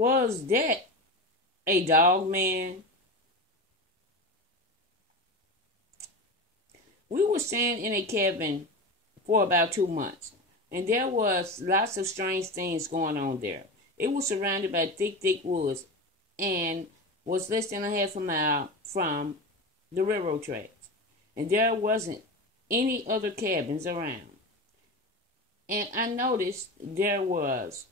Was that a dogman? We were staying in a cabin for about 2 months, and there was lots of strange things going on there. It was surrounded by thick woods and was less than a half a mile from the railroad tracks, and there wasn't any other cabins around. And I noticed there was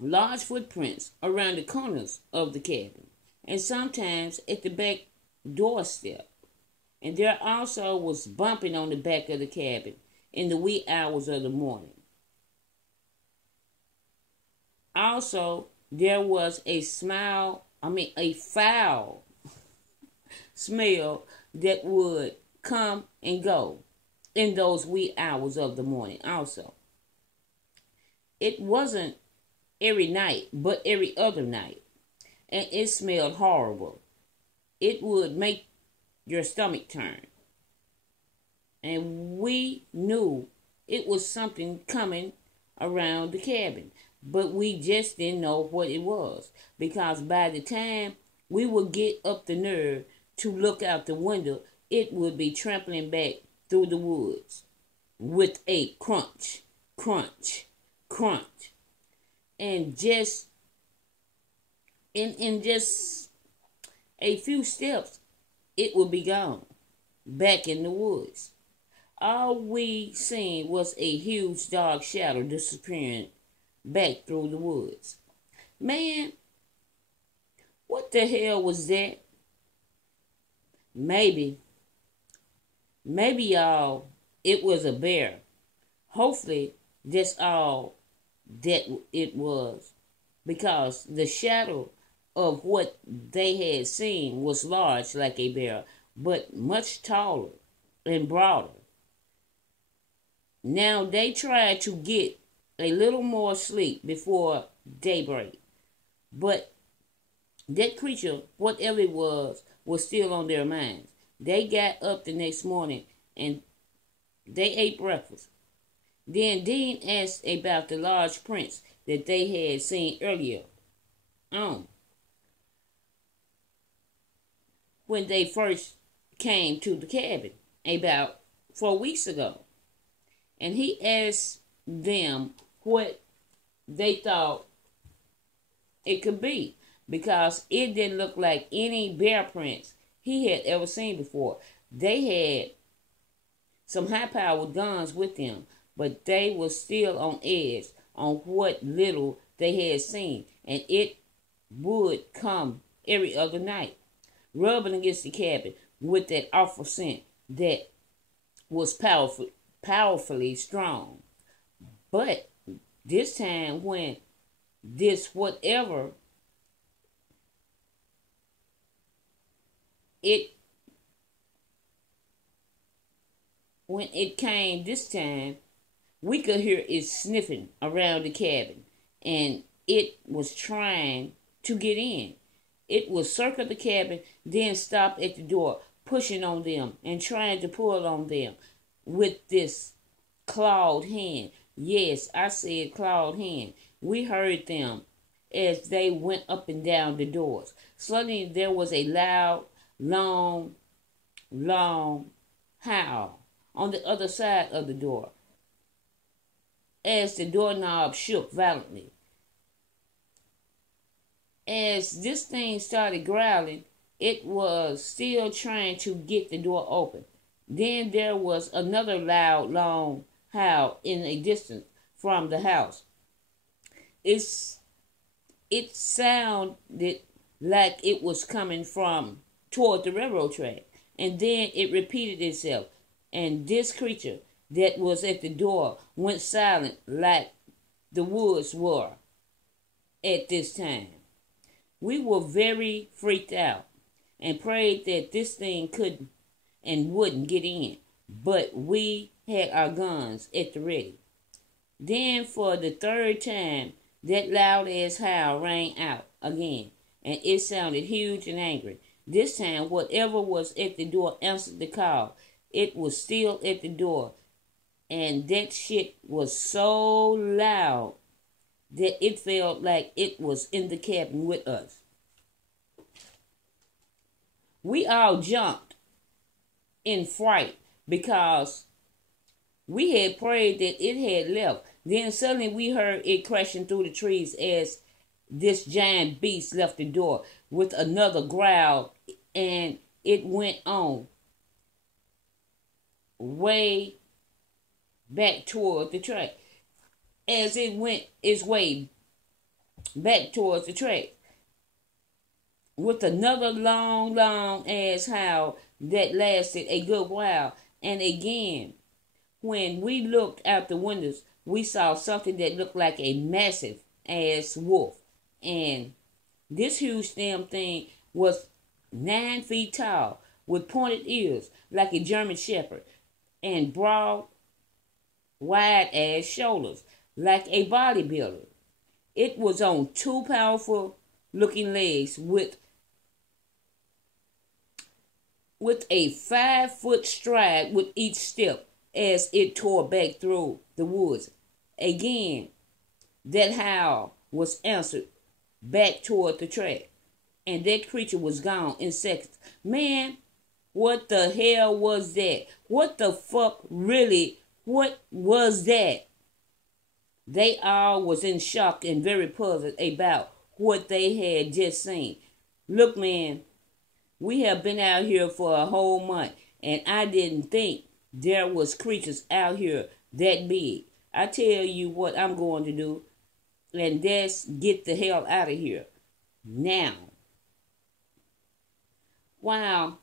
large footprints around the corners of the cabin, and sometimes at the back doorstep. And there also was bumping on the back of the cabin in the wee hours of the morning. Also, there was a foul smell that would come and go in those wee hours of the morning also. It wasn't every night, but every other night. And it smelled horrible. It would make your stomach turn. And we knew it was something coming around the cabin, but we just didn't know what it was, because by the time we would get up the nerve to look out the window, it would be trampling back through the woods with a crunch, crunch, crunch. And just in just a few steps, it would be gone, back in the woods. All we seen was a huge dark shadow disappearing back through the woods. Man, what the hell was that? Maybe y'all, it was a bear. Hopefully, that's all that it was, because the shadow of what they had seen was large like a bear, but much taller and broader. Now they tried to get a little more sleep before daybreak, but that creature, whatever it was still on their minds. They got up the next morning and they ate breakfast. Then Dean asked about the large prints that they had seen earlier on, when they first came to the cabin about 4 weeks ago. And he asked them what they thought it could be, because it didn't look like any bear prints he had ever seen before. They had some high-powered guns with them, but they were still on edge on what little they had seen, and it would come every other night, rubbing against the cabin with that awful scent that was powerfully strong. But this time, when this whatever when it came this time, we could hear it sniffing around the cabin, and it was trying to get in. It would circle the cabin, then stop at the door, pushing on them and trying to pull on them with this clawed hand. Yes, I said clawed hand. We heard them as they went up and down the doors. Suddenly there was a loud, long howl on the other side of the door as the doorknob shook violently. As this thing started growling, it was still trying to get the door open. Then there was another loud, long howl in a distance from the house. It sounded like it was coming from toward the railroad track, and then it repeated itself, and this creature that was at the door went silent like the woods were at this time. We were very freaked out and prayed that this thing couldn't and wouldn't get in, but we had our guns at the ready. Then for the third time, that loud-ass howl rang out again, and it sounded huge and angry. This time, whatever was at the door answered the call. It was still at the door, and that shit was so loud that it felt like it was in the cabin with us. We all jumped in fright because we had prayed that it had left. Then suddenly we heard it crashing through the trees as this giant beast left the door with another growl, and it went on way back toward the track. As it went its way back towards the track, with another long, long ass howl that lasted a good while. And again, when we looked out the windows, we saw something that looked like a massive ass wolf. And this huge damn thing was 9 feet tall, with pointed ears like a German shepherd, and broad, wide ass shoulders like a bodybuilder. It was on 2 powerful looking legs with a 5-foot stride with each step as it tore back through the woods. Again, that howl was answered back toward the track, and that creature was gone in seconds. Man, what the hell was that? What the fuck, really? What was that? They all was in shock and very puzzled about what they had just seen. Look, man, we have been out here for a whole month, and I didn't think there was creatures out here that big. I tell you what I'm going to do, and that's get the hell out of here now. Wow,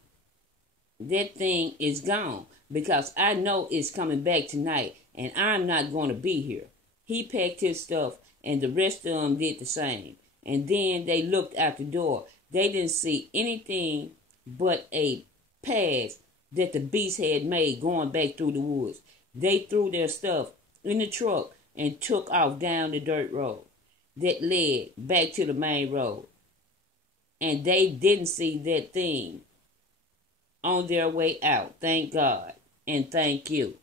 that thing is gone, because I know it's coming back tonight, and I'm not going to be here. He packed his stuff, and the rest of them did the same. And then they looked out the door. They didn't see anything but a path that the beast had made going back through the woods. They threw their stuff in the truck and took off down the dirt road that led back to the main road. And they didn't see that thing on their way out. Thank God. And thank you.